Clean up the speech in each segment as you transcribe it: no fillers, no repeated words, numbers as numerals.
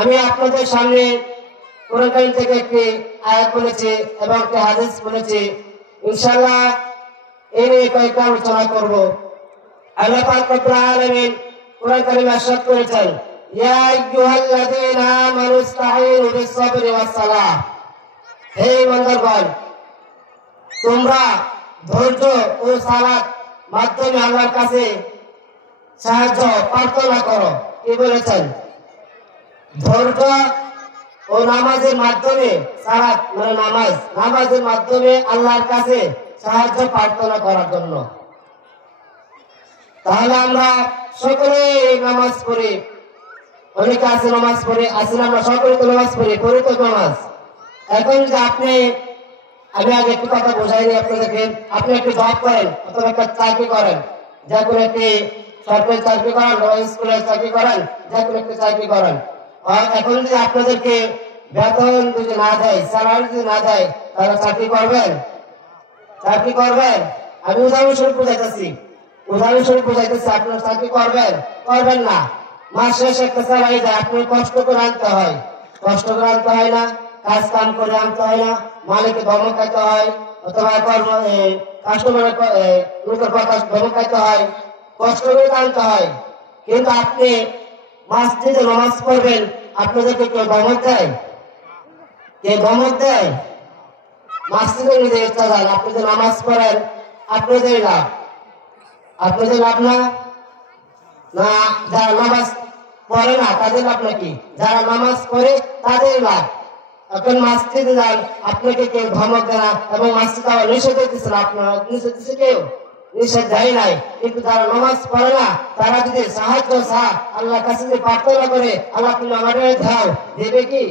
আমি আপনাদের সামনে কোরআন কারীম থেকে একটি আয়াত বলেছি এবং একটি হাদিস বলেছি। ইনশাআল্লাহ এই নিয়ে কয়েকটা আলোচনা করব। আল্লাহ পাক রব্বুল আলামিন কোরআন কারীমে ইরশাদ করেছেন, ইয়া আইয়ুহাল্লাযীনা আমানু ইসতাঈনু বিস-সাবরি ওয়াস-সালাহ। হে ঈমানদারগণ, তোমরা ধৈর্য ও সালাত মাধ্যমে আল্লাহর কাছে সাহায্য প্রার্থনা করো। কি বলেছেন? ধৈর্য ও নামাজের মাধ্যমে, সালাত মানে নামাজের মাধ্যমে আল্লাহর কাছে সাহায্য প্রার্থনা করার জন্য। তাহলে আমরা সকলে নামাজ পড়ি, অনেকে আছে নামাজ পড়ি, আসলে আমরা সকলে তো নামাজ পড়ি তো নামাজ। এখন যে আমি আগে একটু কথা বোঝাইনি আপনাদেরকে, আপনি একটু জব করেন অথবা একটা চাকরি করেন, যে কোনো একটি সরকারি চাকরি করেন বা স্কুলের চাকরি করেন, যে কোনো একটি চাকরি করেন। এখন যদি আপনাদেরকে বেতন যদি না দেয়, স্যালারি যদি না দেয়, তাহলে চাকরি করবেন? আমি উদাহরণস্বরূপ বুঝাইতেছি, আপনার চাকরি করবেন না। মাস শেষে একটা স্যালারি দেয়, আপনার কষ্ট করে আনতে হয় না? কাজ কাম করে আনতে হয় না? মালিককে ধমক খাইতে হয় অথবা কাস্টমারের লোকের কথা ধমক খাইতে হয়, কষ্ট করে আনতে হয়। কিন্তু আপনি মসজিদে নামাজ পড়বেন, আপনাদেরকে কেউ ধমক দেয়? মসজিদে নিজে ইচ্ছা যান, আপনি যে নামাজ পড়েন আপনাদের লাভ না? যারা নামাজ পড়ে না তাদের লাভ নাকি? যারা নামাজ পড়ে তাদের লাভ। এখন মসজিদে যান, আপনাকে কেউ ধমক দেয় না এবং মসজিদ আবার নিষেধ দিচ্ছে না, আপনার নিষেধ দিচ্ছে কেউ? নিষেধ দেয় নাই। কিন্তু যারা নামাজ পড়ে না তারা যদি সাহায্য আল্লাহর কাছে যদি প্রার্থনা করে, আল্লাহ তুমি আমাদের দাও, দেবে কি?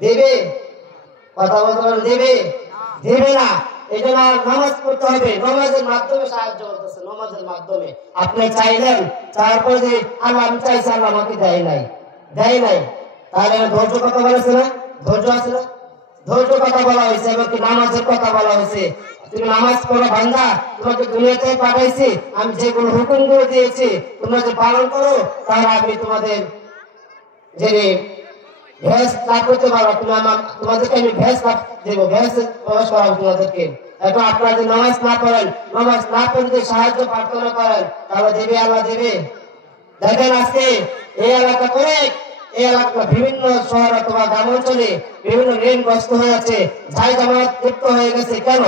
দেবে? কথা বলতে দেবে না। এই জন্য নামাজ পড়তে হবে, নামাজের মাধ্যমে সাহায্য করতেছে, নামাজের মাধ্যমে। আপনি চাইলেন, চাওয়ার পরে যে আল্লাহ আমি চাইছি, আল্লাহ আমাকে দেয় নাই, তাহলে ধৈর্য কথা বলেছে না? ধৈর্য আছে না? ধৈর্য কথা বলা হয়েছে এবং নামাজের কথা বলা হয়েছে। তুমি নামাজ পড়ো বান্দা, তোমাকে দুনিয়াতে পাঠাইছি, আমি যেগুলো হুকুম করে দিয়েছি তোমরা যে পালন করো, তাহলে আমি তোমাদের যে ভেস না করতে পারো, তোমাদেরকে আমি ভেস দেবো, ভেস প্রবেশ করাবো তোমাদেরকে। এখন আপনারা যদি নামাজ না পড়েন, নামাজ না পড়ে যদি সাহায্য প্রার্থনা করেন, তাহলে দেবে? আল্লাহ দেবে? দেখেন আজকে এই এলাকা বিভিন্ন শহর অথবা গ্রাম অঞ্চলে বিভিন্ন ঋণগ্রস্ত হয়ে আছে, যাই জামাত লিপ্ত হয়ে গেছে। কেন?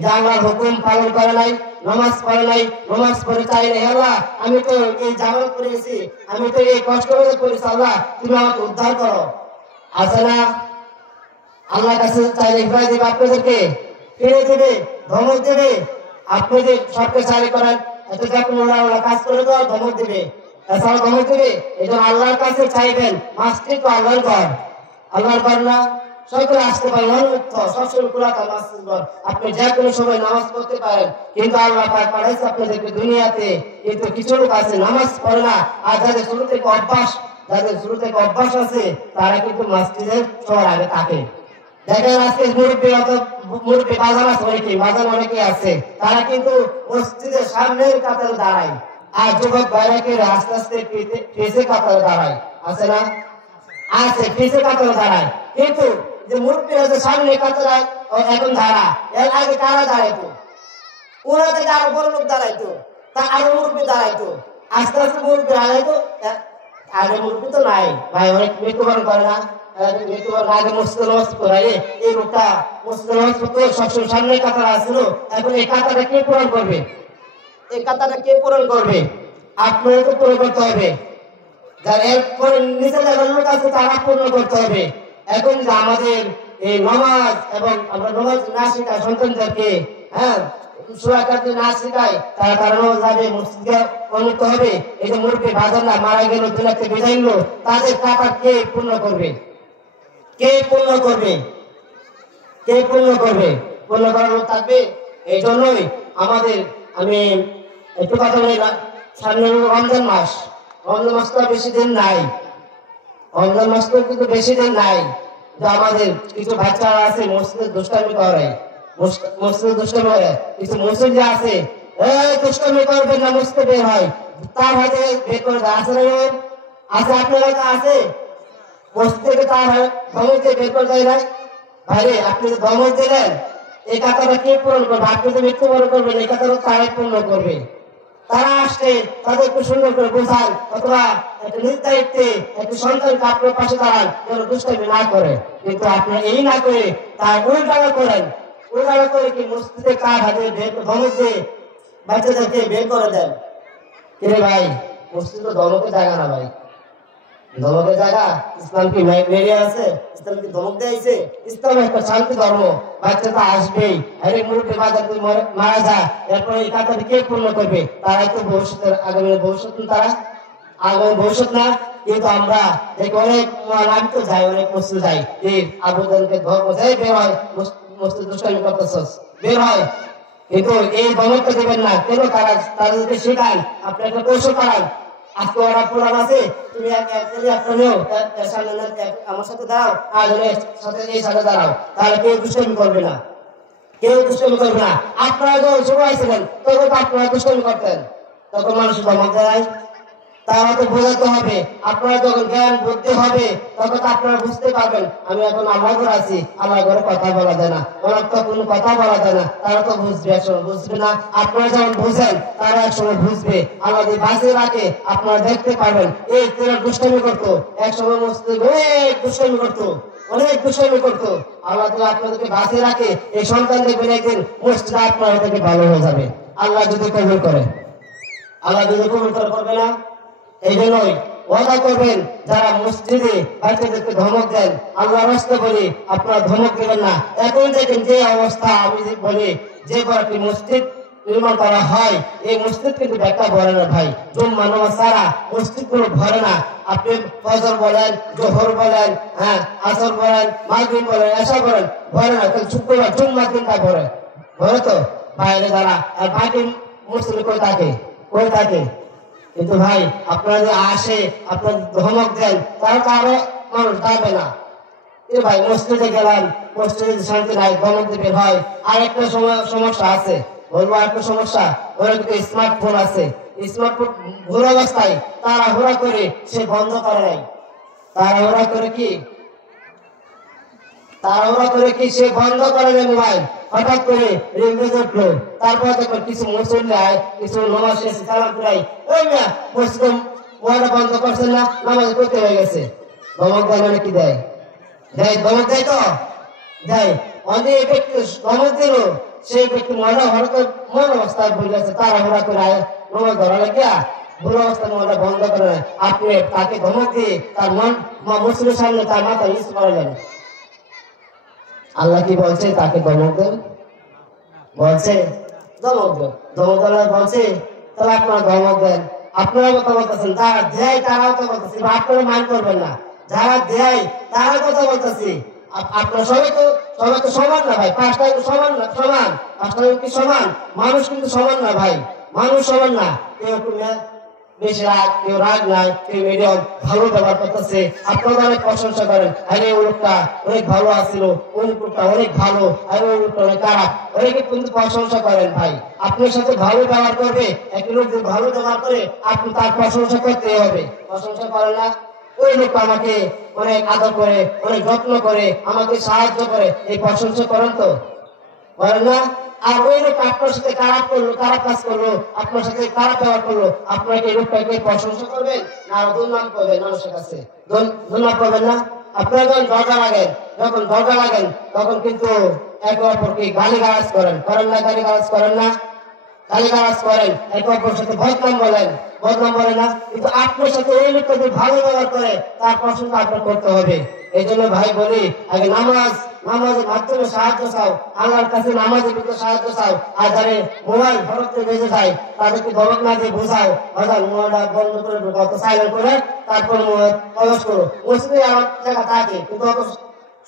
যে আল্লাহর হুকুম পালন করে নাই, নামাজ পড়ে নাই, নামাজ পড়ে চাই নাই। আল্লাহ আমি তো এই জামাত করে গেছি, আমি তো এই কষ্ট করে করেছি, আল্লাহ তুমি আমাকে উদ্ধার করো। আছে না? আল্লাহর কাছে চাইলে ফিরে দেবে, আপনাদেরকে ফিরে দেবে, ধমক দেবে। আপনি যে সবকে চাকরি করেন, এত কাজ করে তো ধমক দেবে, এছাড়াও ধমক দেবে। এই জন্য আল্লাহর কাছে চাইবেন। মসজিদ তো আল্লাহর ঘর না? সকলে আসতে পারেন, উন্মুক্ত সবসময় খোলা থাকে মসজিদ ঘর, আপনি যে কোনো সময় নামাজ পড়তে পারেন। কিন্তু আল্লাহ পাক পাঠাইছে আপনাদেরকে দুনিয়াতে, কিন্তু কিছু লোক আছে নামাজ পড়ে না, আর যাদের শুরু থেকে অভ্যাস আছে তারা কিন্তু মসজিদের সবার আগে থাকে। দেখেন আজকে মুরব্বী বাজার অনেকে আছে, তারা কিন্তু মসজিদের সামনের কাতারে দাঁড়ায়, আর যুবক বাইরাকে আস্তে আস্তে পিছে কাতারে দাঁড়ায়। আছে না? আছে, পিছে কাতারে দাঁড়ায়। কিন্তু যে মুরব্বীরা যে সামনে কাতারে এখন এর আগে কারা দাঁড়াইতো? ওরা থেকে আরো বড় লোক দাঁড়াইতো, তা আরো মুরব্বী দাঁড়াইতো, আস্তে আস্তে মুরব্বী দাঁড়াইতো। আগে মুরব্বী তো নাই ভাই, অনেক মৃত্যুবরণ করে না? আগে এই লোকটা সবসময় সামনে কাতারা আসছিল, এখন এই কাতারটা কে পূরণ করবে? আপনাদের তো পূরণ করতে হবে। যারা এরপরে নিচে যাদের লোক আছে তারা পূর্ণ করতে হবে। এখন যে আমাদের এই নামাজ এবং আমরা নামাজ না শেখাই সন্তানদেরকে, না শেখাই, তারা নামাজ যাবে, মসজিদে অনুমত হবে। এই যে মুরব্বী বাজার না মারা গেল, দুনিয়াতে বিদায় নিল, তাদের কাতার কে পূর্ণ করবে? পূর্ণ করার লোক থাকবে? এই জন্যই আমি একটু কথা বলি। সামনে রমজান মাস তো বেশি দিন নাই, আমাদের কিছু বাচ্চারা আছে মসজিদে দুষ্টামি করে, কিছু মুসলিম আছে দুষ্টামি করবেন না, মসজিদে বের হয়, তার হাতে বের করে দেয়। আছে আপনার আছে? মসজিদ থেকে তার ধমক দিয়ে বের করে দেয় নাই। ভাইরে আপনি যে ধমক দিলেন এই কথাটা কে পূরণ করবে? আপনি যে মৃত্যুবরণ করবেন এই কথাটা তারাই পূর্ণ করবে। তারা আসছে তাদেরকে সুন্দর করে বোঝান, অথবা একটা নিজ দায়িত্বে একটা সন্তানকে আপনার পাশে দাঁড়ান যেন দুষ্টামি না করে। কিন্তু আপনার এই না করে তার উল্টানো করেন। উল্টানো করে কি মসজিদে কাঠ হাতে ধমক দিয়ে বাচ্চাদেরকে বের করে দেন। কিরে ভাই, মসজিদ তো ধমকের জায়গা না ভাই। ধমকের জায়গা? ইসলাম কি মেরে আছে? ইসলাম কি ধমক দিয়েছে? ইসলাম একটা শান্তি ধর্ম। বাচ্চা তো আসবেই। আরে মুরব্বী বাজার তুই মারা যা, এরপরে এই কাজটা কে পূর্ণ করবে? তারাই তো ভবিষ্যতের আগামী ভবিষ্যৎ। তারা আগামী ভবিষ্যৎ না। কিন্তু আমরা দেখি অনেক আমি তো যাই, অনেক মসজিদ যাই, আবুদানকে ধর্ম যাই বের হয়, মসজিদ দুষ্টামি করতেছস বের হয়। কিন্তু এই ধমকটা দেবেন না। কেন? তারা তাদেরকে শেখান, আপনি একটা কৌশল করান। আজকে ওরা পুরান আছে, তুমি একটা নেও, আমার সাথে দাঁড়াও, আর সাথে এই সাথে দাঁড়াও, তাহলে কেউ দুষ্টামি করবে না। কেউ দুষ্টামি করবে না। আপনারা যখন সময় ছিলেন তখন তো আপনারা দুষ্টামি করতেন, তখন মানুষের ধমক দেয়। তারা তো বোঝাতে হবে। আপনারা যখন জ্ঞান বুদ্ধি হবে তখন তো আপনারা বুঝতে পারবেন আমি এখন আল্লাহ ঘরে আছি, আল্লাহ ঘরে কথা বলা যায় না, ওনার তো কোনো কথা বলা যায় না। তারা তো বুঝবে, একসময় বুঝবে না। আপনারা যখন বুঝেন তারা একসময় বুঝবে। আল্লাহ যদি বাঁচিয়ে রাখে আপনারা দেখতে পারবেন। এই তারা দুষ্টামি করতো, একসময় মসজিদে অনেক দুষ্টামি করতো, অনেক দুষ্টামি করতো। আল্লাহ যদি আপনাদেরকে বাঁচিয়ে রাখে এই সন্তান দেখবেন একদিন মসজিদে আপনার থেকে ভালো হয়ে যাবে। আল্লাহ যদি কবুল করে, আল্লাহ যদি কবুল করবে না। এই জন্যই ওয়াদা করবেন যারা মসজিদে বাচ্চাদেরকে ধমক দেন, আল্লাহ রাস্তা বলি আপনারা ধমক দেবেন না। এখন দেখেন যে অবস্থা, আমি বলি যে কয়েকটি মসজিদ নির্মাণ করা হয় এই মসজিদ কিন্তু ব্যাখ্যা ভরে না ভাই। জুম্মা নামাজ ছাড়া মসজিদ গুলো ভরে না। আপনি ফজর বলেন, জোহর বলেন, হ্যাঁ আসর বলেন, মাগরিব বলেন, এশা বলেন, ভরে না। শুক্রবার জুম্মা দিনটা ভরে, ভরে তো বাইরে যারা, আর বাকি মসজিদে কই থাকে, কই থাকে। কিন্তু ভাই আপনারা যে আসে আপনার ধমক দেন, তারা তো আরো মানুষ যাবে না। এ ভাই মসজিদে গেলাম, মসজিদে শান্তি নাই, ধমক দিবে ভাই। আর একটা সমস্যা আছে, বলবো একটা সমস্যা, ওরা কিন্তু স্মার্টফোন আছে। স্মার্টফোন ভুল অবস্থায় তারা হুড়া করে সে বন্ধ করে নাই। তারা হুড়া করে কি, তাড়াহুড়া করে কি সে বন্ধ করে দেয় মোবাইল। হঠাৎ করে রিং বেজে উঠলো, তারপর দেখো কিছু মুসল্লি আয়, কিছু নামাজ শেষে সালাম ফিরাই, ওই না মসজিদে মোবাইলটা বন্ধ করছেন না, নামাজ করতে হয়ে গেছে। ধমক দেয় মানে কি দেয়? দেয়, ধমক দেয় তো দেয়। অনেক ব্যক্তি ধমক দিল, সেই ব্যক্তি মনে হঠাৎ মন অবস্থায় ভুল গেছে, তাড়াহুড়া করে আয় নামাজ ধরা লাগিয়া ভুল অবস্থায় মোবাইলটা বন্ধ করে। আপনি তাকে ধমক দিয়ে তার মন মসজিদের সামনে তার মাথা নিচু করে দেন। আল্লাহ কি বলছে তাকে ধমক দেন? বলছে ধমক দেন, ধমক দেন বলছে। তাহলে আপনারা ধমক দেন, আপনারা কথা বলতেছেন, যারা দেয় তারাও তো বলতেছে, আপনারা মান করবেন না। যারা দেয় তারা কথা বলতেছে। আপনারা সবাই তো সমান না ভাই। পাঁচটা সমান না, সমান পাঁচটা কি সমান? মানুষ কিন্তু সমান না ভাই, মানুষ সমান না। কেউ বেশি রাগ, কেউ রাগ নাই, কেউ মিডিয়াম ভালো ব্যবহার করতেছে। আপনারা অনেক প্রশংসা করেন, আরে ওই লোকটা অনেক ভালো আছিল, ওই লোকটা অনেক ভালো, আর ওই লোকটা অনেক খারাপ, অনেকে কিন্তু প্রশংসা করেন ভাই। আপনার সাথে ভালো ব্যবহার করবে, একটি লোক যদি ভালো ব্যবহার করে আপনি তার প্রশংসা করতে হবে। প্রশংসা করেন না, ওই লোকটা আমাকে অনেক আদর করে, অনেক যত্ন করে, আমাকে সাহায্য করে, এই প্রশংসা করেন তো, করেন না? আর ওই লোক আপনার সাথে খারাপ করলো, খারাপ কাজ করলো, আপনার সাথে খারাপ ব্যবহার করলো, আপনাকে এই লোকটাকে প্রশংসা করবেন না দুর্নাম করবেন? মানুষের কাছে দুর্নাম করবেন না। আপনারা যখন দরজা লাগেন তখন কিন্তু একে অপরকে গালিগালাজ করেন, করেন না? গালিগালাজ করেন না? গালিগালাজ করেন, একে অপরের সাথে বদনাম বলেন, বদনাম বলে না। কিন্তু আপনার সাথে ওই লোকটা যদি ভালো ব্যবহার করে তার প্রশংসা আপনার করতে হবে। এই জন্য ভাই বলি, আগে নামাজের মাধ্যমে সাহায্য চাও, আল্লাহর কাছে নামাজের ভিতরে সাহায্য চাও। আর যারা মোবাইল ফরকতে বেজে যায় তাদেরকে ধমক না দিয়ে বোঝাও, মোবাইলটা বন্ধ করে ঢুকাও, সাইলেন্ট করে তারপর মোবাইল প্রবেশ করো। মসজিদে আমার জায়গা থাকে, কিন্তু অত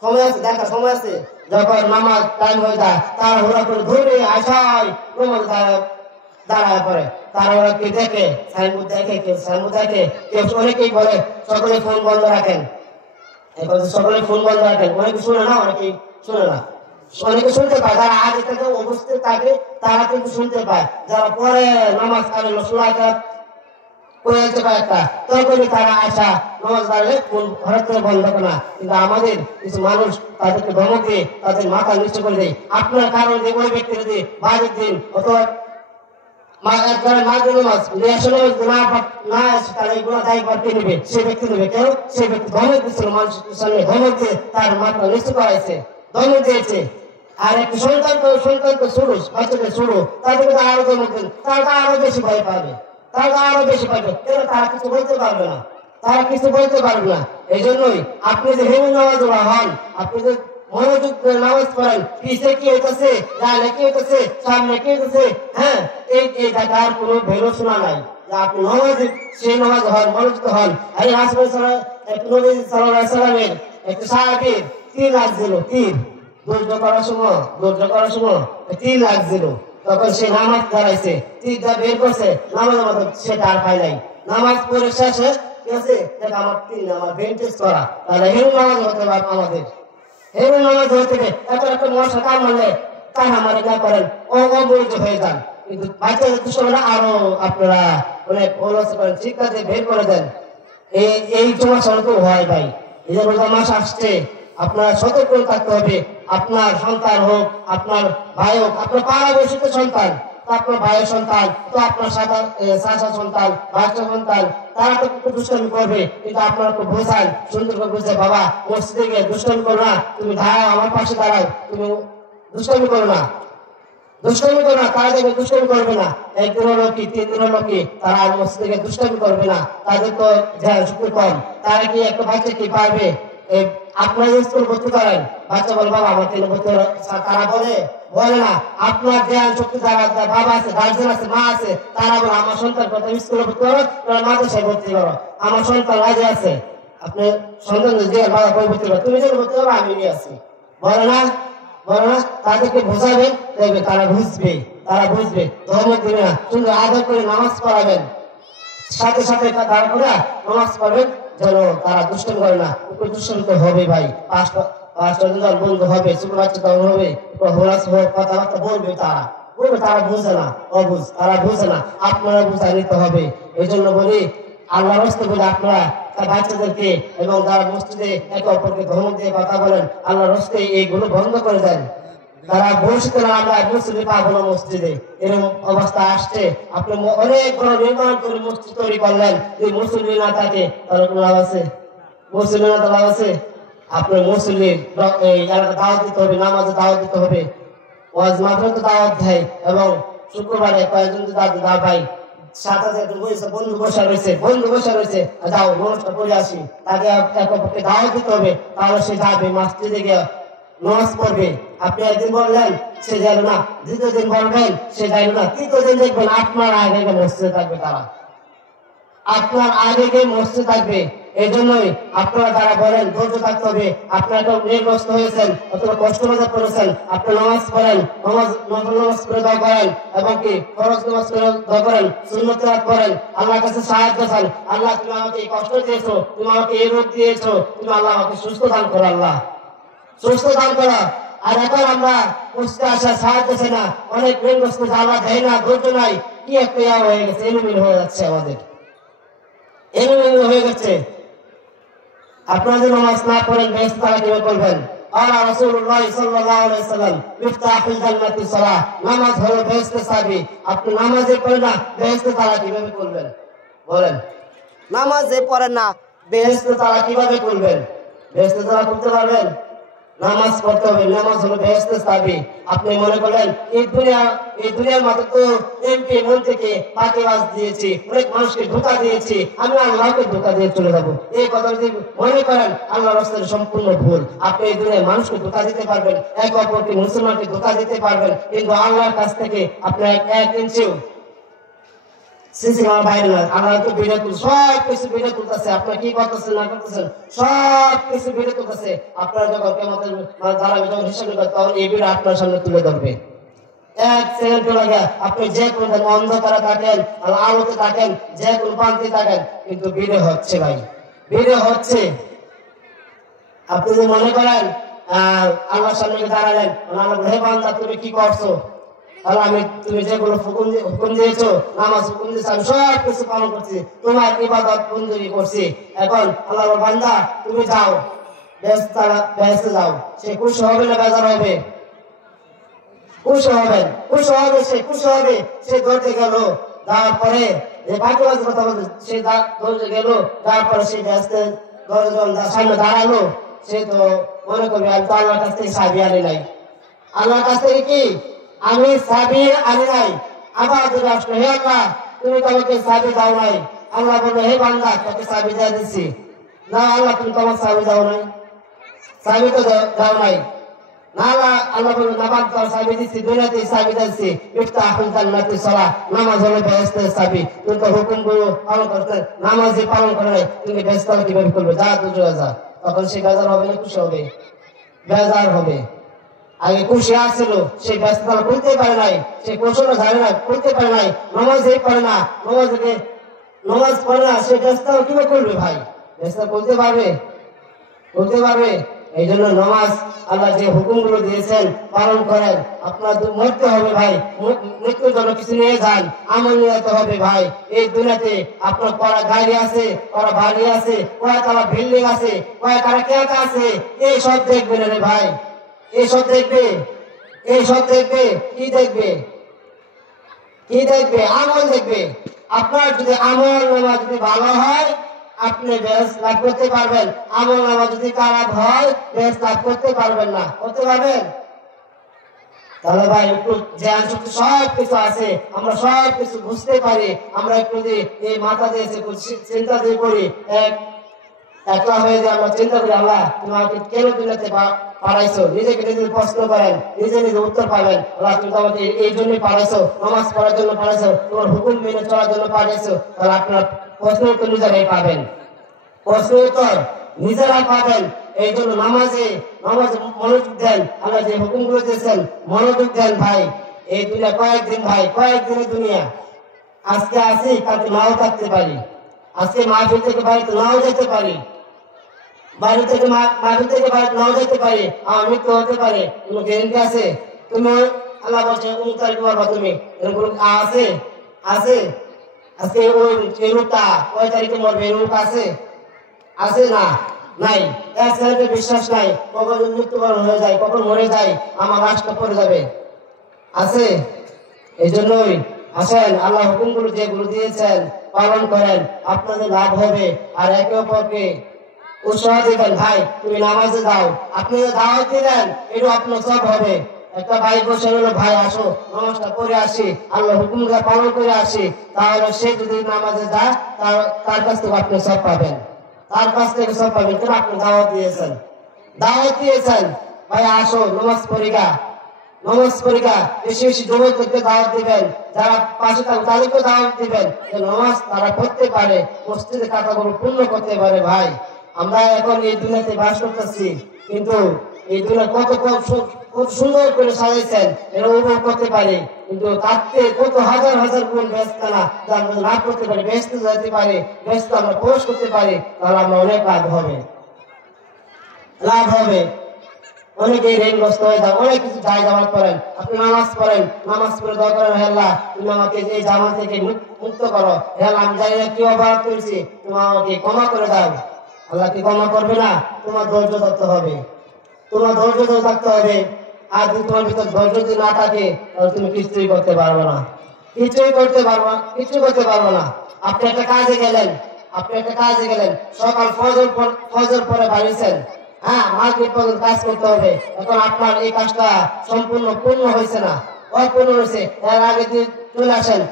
সময় আছে, দেখা সময় আছে। যখন নামাজ টাইম হয়ে যায় তারা হুড়া করে ধরে আসায় নামাজ দাঁড়ায় পড়ে। তারা ওরা কে দেখে, সাইনবোর্ড দেখে, কেউ সাইনবোর্ড দেখে, কেউ অনেকেই বলে সকলে ফোন বন্ধ রাখেন, সকলে ফোন বন্ধ রাখেন। অনেকে শুনে না, অনেকেই শুনে না, অনেকে শুনতে পায়। যারা আগে থেকে উপস্থিত থাকে তারা কিন্তু শুনতে পায়। যারা পরে নামাজ কালে কয়েছে কয়েকটা, তখনই তারা আসা নামাজ দাঁড়ালে হঠাৎ করে বন্ধ করে না। কিন্তু আমাদের কিছু মানুষ তাদেরকে ধমক দিয়ে তাদের মাথা নিচু করে দেয়। আপনার কারণে ওই ব্যক্তি যদি বাড়ির দিন অথবা সে ব্যক্তি নেবে কেন? সে ব্যক্তি ধমক দিচ্ছিল, মানুষের সামনে ধমক দিয়ে তার মাথা নিচু করাইছে, ধমক দিয়েছে। আর একটু সন্তানকে শুরু, বাচ্চাকে শুরু, তাদেরকে তো আরো ধমক দেন, তারা আরো বেশি ভয় পাবে, তারা আরো বেশি পাবে। কেন? তারা কিছু বলতে পারবে না, তারা কিছু বলতে পারবে না। এই জন্যই আপনি যে হেমু নামাজ হন, আপনি যে মনোযোগ করে নামাজ পড়েন, পিছে কি হইতেছে, ডানে কি হইতেছে, সামনে কি হইতেছে, হ্যাঁ, এই জায়গার কোনো ভেরো শোনা নাই। আপনি নামাজে সেই নামাজ হন, মনোযোগ হন। আরে রাসূল সাল্লাল্লাহু আলাইহি সাল্লামের একটা সাহাবীর তীর লাগছিল, তীর যুদ্ধ করার সময় তীর লাগছিল। তখন সে নামাজ দাঁড়াইছে, তীরটা বের করছে, নামাজের মতো সে তার পায় নাই। নামাজ পড়ে শেষে ঠিক আছে, দেখ আমার তীর আমার বেন্টেজ করা, তাহলে হেমু নামাজ হতে পারে আমাদের। হেমু নামাজ হতে এখন একটা মশা কান মারলে কান আমার না করেন, অবহিত হয়ে যান। কিন্তু বাচ্চাদের দুষ্কর্মরা আরো আপনারা অনেক অলস করেন, শিক্ষা দিয়ে বের করে দেন। এই সমস্যা তো হয় ভাই। এই যে রোজা মাস আসছে, আপনার সতর্ক থাকতে হবে। আপনার সন্তান হোক, আপনার ভাই হোক, আপনার পাড়াবর্ষিত সন্তান, আপনার ভাইয়ের সন্তান, তো আপনার চাচা সন্তান, বাচ্চা সন্তান, তারা তো একটু দুষ্টামি করবে। কিন্তু আপনারা একটু বোঝান, সুন্দর করে বুঝে, বাবা মসজিদে গিয়ে দুষ্টামি করো না, তুমি দাঁড়াও, আমার পাশে দাঁড়াও, তুমি দুষ্টামি করো না, দুষ্টামি করো না। তারা দেখবে দুষ্টামি করবে না, একদিন হলো কি 3 দিন হলো কি, তারা আর মসজিদে গিয়ে দুষ্টামি করবে না। তাদের তো শক্তি কম, তারা কি একটা বাচ্চা কি পারবে? আপনারা স্কুল ভর্তি করেন, বাচ্চা বলে বাবা আমার কেন ভর্তি, তারা বলে না। আপনার জ্ঞান শক্তি যারা বাবা আছে, গার্জেন আছে, মা আছে, তারা বলে আমার সন্তান প্রথম স্কুলে ভর্তি করো, মাদ্রাসায় ভর্তি করো, আমার সন্তান রাজি আছে। আপনি সন্তান যে বাবা কই ভর্তি করো, তুমি যেন ভর্তি করো, আমি নিয়ে আসি, বলে না, বলে না। তাদেরকে বোঝাবেন, দেখবে তারা বুঝবে, তারা বুঝবে, ধর্ম দিবে না। সুন্দর আদর করে নামাজ পড়াবেন, সাথে সাথে তারা করে নামাজ পড়বেন, যেন তারা দুষ্টামি করে না। উপর দুষ্টামি তো হবে ভাই, পাঁচটা বন্ধু হবে, ছোট বাচ্চা তখন হবে, কথাবার্তা বলবে, তারা বলবে, তারা বুঝে না, অবুঝ, তারা বুঝে না, আপনারা বুঝাই নিতে হবে। এই জন্য বলি, আল্লাহর রাস্তায় বলে আপনারা বাচ্চাদেরকে এবং যারা মসজিদে একে অপরকে ধমক দিয়ে কথা বলেন, আল্লাহর রাস্তায় এইগুলো বন্ধ করে দেন। তারা ভবিষ্যতে আমরা মুসলিম পাবো না মসজিদে, এরকম অবস্থা আসছে। আপনি অনেক বড় নির্মাণ করে মসজিদ তৈরি করলেন, যদি মুসলিম না থাকে তাহলে কোনো লাভ আছে? মুসলিম না লাভ আছে? আপনার মুসলিম এই এলাকা দাওয়াত দিতে হবে, নামাজে দাওয়াত দিতে হবে, ওয়াজ মাহফিলে দাওয়াত দেয়, এবং শুক্রবারে কয়েকজন দা ভাই 7,000 বন্ধু বসা রয়েছে, যাও নমস্কার করে আসি, তাকে এক অপরকে দাওয়াত দিতে হবে, তাহলে সে যাবে মসজিদে গিয়ে নামাজ পড়বে। আপনি একদিন বললেন, সে গেল না, দ্বিতীয় দিন বলবেন, সে যাইল না, তৃতীয় দিন দেখবেন আপনার আগে মসজিদে থাকবে, তারা আপনার আগে গিয়ে মসজিদে থাকবে। এই জন্যই আপনারা যারা বলেন ধৈর্য থাকতে হবে, আপনারা কেউ নির্গ্রস্ত হয়েছেন অথবা কষ্ট বাজার করেছেন, আপনি নামাজ পড়েন, নামাজ করে দোয়া করেন, এবং কি ফরজ নামাজ করে দোয়া করেন, সুন্নত তেলাওয়াত করেন, আল্লাহর কাছে সাহায্য চান। আল্লাহ তুমি আমাকে এই কষ্ট দিয়েছো, তুমি আমাকে এই রোগ দিয়েছো, তুমি আল্লাহ আমাকে সুস্থ দান করো, আল্লাহ সুস্থ দান করো। আর এখন আমরা মসজিদে আসা সাহায্য চাই না, অনেক ঋণগ্রস্ত, আল্লাহ দেয় না, ধৈর্য নাই, কি একটা হয়ে গেছে, এলোমেলো হয়ে যাচ্ছে, আমাদের এলোমেলো হয়ে গেছে। আপনারা যদি নামাজ না পড়েন, বেহেশত তারা কিভাবে করবেন? আলা রাসূলুল্লাহ সাল্লাল্লাহু আলাইহি ওয়াসাল্লাম, মিফতাহুল জান্নাতি সালাহ, নামাজ হলো বেহেশতের চাবি। আপনি নামাজে পড়েন না, বেহেশত তারা কিভাবে করবেন? বলেন, নামাজে পড়েন না, বেহেশত তারা কিভাবে করবেন? বেহেশত তারা করতে পারবেন? নামাজ পড়তে হবে, নামাজ হলো বেহেশতের চাবি। আপনি মনে করেন এই দুনিয়ার মধ্যে তো এমপি মন্ত্রীকে পাখিবাজ দিয়েছি, অনেক মানুষকে ধোঁকা দিয়েছি, আমি আল্লাহকে ধোঁকা দিয়ে চলে যাবো, এই কথা যদি মনে করেন, আল্লাহর রাস্তায় সম্পূর্ণ ভুল। আপনি এই দুনিয়ায় মানুষকে ধোঁকা দিতে পারবেন, এক অপরকে মুসলমানকে ধোঁকা দিতে পারবেন, কিন্তু আল্লাহর কাছ থেকে আপনার 1 ইঞ্চিও বাইরে না। আল্লাহ তো ভিডিও সব কিছু ভিডিও তুলতেছে, আপনার কি করতেছেন না করতেছেন সব কিছু ভিডিও তুলতেছে। আপনার যখন কেমতের যারা যখন হিসাব করবে, তখন এই ভিডিও আপনার সামনে তুলে ধরবে। 1 সেকেন্ড লাগে, আপনি যে কোনো অন্ধকারে থাকেন, আলোতে থাকেন, যে কোনো প্রান্তে থাকেন, কিন্তু ভিডিও হচ্ছে ভাই, ভিডিও হচ্ছে। আপনি যদি মনে করেন আল্লাহর সামনে দাঁড়ালেন, আল্লাহ হে বান্দা তুমি কি করছো, তাহলে আমি তুমি যেগুলো হুকুম দিয়েছো, নামাজ হুকুম দিয়েছো, আমি সব কিছু পালন করছি, তোমার ইবাদত বন্দী করছি। এখন আল্লাহর বান্দা তুমি যাও, বেহেশতে যাও। সে খুশি হবে না বেজার হবে? খুশি হবেন, খুশি হবে, সে খুশি হবে। সে দৌড়তে গেল, যাওয়ার পরে যে বাকিবাজ কথা বলতে, সে দৌড়তে গেল, যাওয়ার পরে সে বেহেশতে দশজন সামনে দাঁড়ালো। সে তো মনে করবে আমি তো আল্লাহর কাছ থেকে চাবি আনি নাই। আল্লাহর কাছ থেকে কি আমি চাবি আনি নাই? আবার যদি আসলো, হে আল্লাহ তুমি তো আমাকে চাবি দাও নাই। আল্লাহ বলবে, হে বান্দা তোকে চাবি দিয়ে দিচ্ছি। না আল্লাহ তুমি তো আমার চাবি দাও নাই, চাবি তো দাও নাই। না আল্লাহ বলবে, না বান্দা চাবি দিচ্ছি, দুনিয়াতে চাবি দিচ্ছি। ইফতাহুল জান্নাতি সালাহ, নামাজ হলো বেহেশতের চাবি। তুমি তো হুকুমগুলো পালন করতে, নামাজই পালন করে নাই, তুমি বেহেশত কিভাবে করবে? যা দুজনে যা। তখন সে বেজার হবে না খুশি হবে? বেজার হবে। আগে খুশি আসছিল, সে ব্যস্ততা করতে পারে নাই, সে কৌশল জানে না, করতে পারে নাই, নামাজই পড়ে না, নামাজ পড়ে না, সে ব্যস্ততা কিভাবে করবে ভাই? ব্যস্ততা করতে পারবে? করতে পারবে? এই জন্য নামাজ আল্লাহ যে হুকুমগুলো দিয়েছেন পালন করেন। আপনার মরতে হবে ভাই, মৃত্যুর জন্য কিছু নিয়ে যান, আমল নিয়ে যেতে হবে ভাই। এই দুনিয়াতে আপনার কড়া গাড়ি আছে, কড়া বাড়ি আছে, কয়েকতলা বিল্ডিং আছে, কয়েকতলা কেক আছে, এই সব দেখবে না রে ভাই। এইসব দেখবে, এইসব দেখবে, কি দেখবে? কি দেখবে? আমল দেখবে। আপনার যদি আমল নামা যদি ভালো হয়, আপনি বেহেশত লাভ করতে পারবেন। আমল নামা যদি খারাপ হয়, বেহেশত লাভ করতে পারবেন না। করতে পারবেন? তাহলে ভাই একটু জ্ঞান শক্তি সব কিছু আছে, আমরা সব কিছু বুঝতে পারি। আমরা একটু যদি এই মাথা দিয়ে চিন্তা দিয়ে করি, একলা হয়ে যে আমরা চিন্তা করি, আল্লাহ তুমি আমাকে কেন দুনিয়াতে পাঠাইছো? নিজেকে নিজে প্রশ্ন করেন, নিজে নিজে উত্তর পাবেন। আল্লাহ তুমি তো আমাকে এই জন্যই পাঠাইছো, নামাজ পড়ার জন্য পাঠাইছো, তোমার হুকুম মেনে চলার জন্য পাঠাইছো। তাহলে আপনার প্রশ্ন উত্তর নিজেরাই পাবেন, প্রশ্ন উত্তর নিজেরাই পাবেন। এই জন্য নামাজে মনোযোগ দেন। আল্লাহ যে হুকুম গুলো দিয়েছেন মনোযোগ দেন ভাই। এই দুনিয়া কয়েকদিন ভাই, কয়েকদিনের দুনিয়া। আজকে আছি, কালকে নাও থাকতে পারি। আজকে মাহফিল থেকে বাড়িতে নাও যেতে পারি, বাড়ি থেকে মাহফিল থেকে বাড়িতে নাও যেতে পারি, আমার মৃত্যু হতে পারে। কোনো গ্যারেন্টি আছে? তুমি আল্লাহ বলছে অমুক তারিখ মারবা, তুমি এরকম আছে? আছে? আজকে ওই এই রূপটা কয় তারিখে মরবে, এই রূপ আছে? আছে না? নাই। এক সেকেন্ডে বিশ্বাস নাই, কখন মৃত্যুবরণ হয়ে যায়, কখন মরে যায়, আমার লাশটা পড়ে যাবে। আছে? এই জন্যই আসেন, আল্লাহ হুকুমগুলো যেগুলো দিয়েছেন পালন করেন, আপনাদের লাভ হবে। আর একে অপরকে উৎসাহ দিবেন, ভাই তুমি নামাজে যাও। আপনি দাওয়াত দিলেন, এটা আপনার সব হবে। একটা ভাই বসে হলো, ভাই আসো নামাজটা পড়ে আসি, আল্লাহ হুকুমটা পালন করে আসি, তাহলে সে যদি নামাজে যায় তার কাছ থেকে আপনি সব পাবেন, তার কাছ থেকে সব পাবেন। কেন? আপনি দাওয়াত দিয়েছেন, দাওয়াত দিয়েছেন, ভাই আসো নামাজ পড়িগা, নামাজ পড়িগা। বেশি বেশি যুবকদেরকে দাওয়াত দিবেন, যারা পাশে থাকবে তাদেরকে দাওয়াত দিবেন, যে নামাজ তারা পড়তে পারে, মসজিদে কাতাগুলো পূর্ণ করতে পারে। ভাই আমরা এখন এই দুনিয়াতে বাস করতেছি, কিন্তু এই দুনিয়া কত সুন্দর করে সাজাইছেন, এরা উপভোগ করতে পারে, কিন্তু তাতে কত হাজার হাজার গুণ ব্যস্ত না, যা আমরা লাভ করতে পারি, ব্যস্ত যেতে পারি, ব্যস্ত আমরা প্রবেশ করতে পারি, তাহলে আমরা অনেক লাভ হবে, লাভ হবে। অনেকেই ঋণগ্রস্ত হয়ে যান, অনেক কিছু দায় জামাত করেন। আপনি নামাজ পড়েন, নামাজ পড়ে দোয়া করেন, হে আল্লাহ তুমি আমাকে এই জামাত থেকে মুক্ত করো, হে আল্লাহ আমি জানি না কি অপরাধ করেছি, তুমি আমাকে ক্ষমা করে দাও। আল্লাহ কি ক্ষমা করবে না? তোমার ধৈর্য ধরতে হবে, তোমার ধৈর্য ধরে থাকতে হবে। আর যদি তোমার ভিতর ধৈর্য যদি না থাকে, তাহলে তুমি কিছুই করতে পারবে না, কিছুই করতে পারবো না, কিছু করতে পারবো না। আপনি একটা কাজে গেলেন, আপনি একটা কাজে গেলেন, সকাল ফজর পরে বাড়িছেন, হ্যাঁ মাগরিব পর্যন্ত কাজ করতে হবে। এখন আপনার এই কাজটা পূর্ণ হয়েছে না, অপূর্ণ হয়েছে, এর আগে যদি চলে আসেন,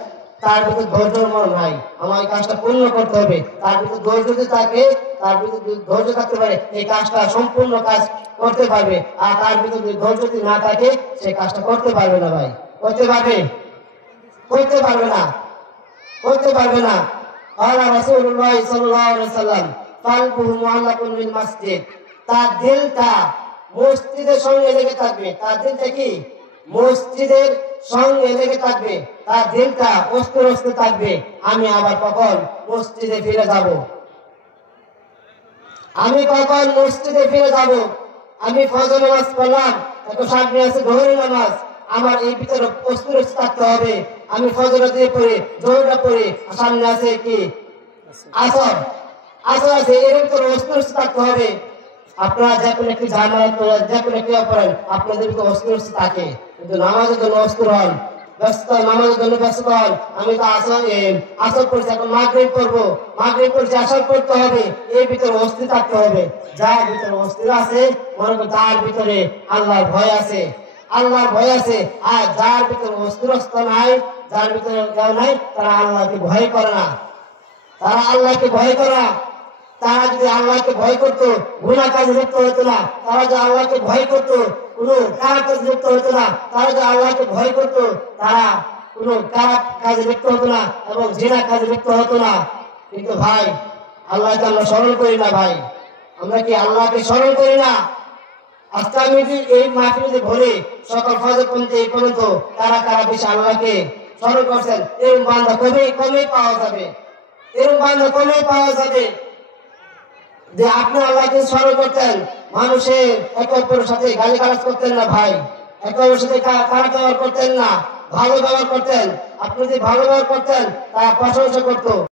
তার ভিতরে ধৈর্য মন নাই, আমার এই কাজটা পূর্ণ করতে হবে, তার ভিতরে ধৈর্য যদি থাকে, তার ভিতরে ধৈর্য থাকতে পারে, এই কাজটা সম্পূর্ণ কাজ করতে পারবে। আর তার ভিতরে যদি ধৈর্য যদি না থাকে, সেই কাজটা করতে পারবে না ভাই। করতে পারবে? করতে পারবে না, করতে পারবে না। আল্লাহ রাসূলুল্লাহ সাল্লাল্লাহু আলাইহি ওয়াসাল্লাম কালবুহু মুআল্লাকুন বিল মসজিদ, তার দিলটা মসজিদের সঙ্গে লেগে থাকবে। তার দিলটা কি? মসজিদের সঙ্গে লেগে থাকবে, তার দিলটা অস্থির অস্থির থাকবে। আমি আবার কখন মসজিদে ফিরে যাব, আমি কখন মসজিদে ফিরে যাব। আমি ফজর নামাজ পড়লাম, এখন সামনে আছে জোহরের নামাজ, আমার এই ভিতরে প্রস্তুত থাকতে হবে। আমি ফজর দিয়ে পড়ে জোহরটা পড়ে সামনে আছে কি আসর আসর আছে, এর ভিতরে প্রস্তুত থাকতে হবে। আপনারা যে কোনো একটি জামাত করেন, যে কোনো একটি করেন, আপনাদের ভিতরে প্রস্তুত থাকে, কিন্তু নামাজের জন্য অস্থির হন, ব্যস্ত নামাজের জন্য ব্যস্ত হন। আমি তো আসর পড়ছি, এখন মাগরিব পড়বো, মাগরিব পড়ছি, আসর পড়তে হবে, এর ভিতরে অস্থির থাকতে হবে। যার ভিতরে অস্থির আছে, মনে করেন তার ভিতরে আল্লাহর ভয় আছে, আল্লাহর ভয় আছে। আর যার ভিতরে অস্থিরস্ত নাই, যার ভিতরে কেউ নাই, তারা আল্লাহকে ভয় করে না, তারা আল্লাহকে ভয় করে না। তারা যদি আল্লাহকে ভয় করতো, গুনাহ কাজে লিপ্ত হতো না। তারা যদি আল্লাহকে ভয় করতো, কোনো খারাপ কাজে লিপ্ত হতো না। তারা যদি আল্লাহকে ভয় করতো, তারা কোনো খারাপ কাজে লিপ্ত হতো না এবং জিনা কাজে লিপ্ত হতো না। কিন্তু ভাই, আল্লাহকে আমরা স্মরণ করি না ভাই, আমরা কি আল্লাহকে স্মরণ করি না? আজকে আমি যদি এই মাহফিলে ভরে সকাল ফজর পর্যন্ত এই পর্যন্ত কারা কারা বেশি আল্লাহকে স্মরণ করছেন, এরকম বান্দা কমে পাওয়া যাবে, এরকম বান্দা কমে পাওয়া যাবে। যে আপনি আল্লাহকে স্মরণ করতেন, মানুষের একে অপরের সাথে গালিগালাজ করতেন না ভাই, একে অপরের সাথে খারাপ ব্যবহার করতেন না, ভালো ব্যবহার করতেন। আপনি যদি ভালো ব্যবহার করতেন, তারা প্রশংসা করতো।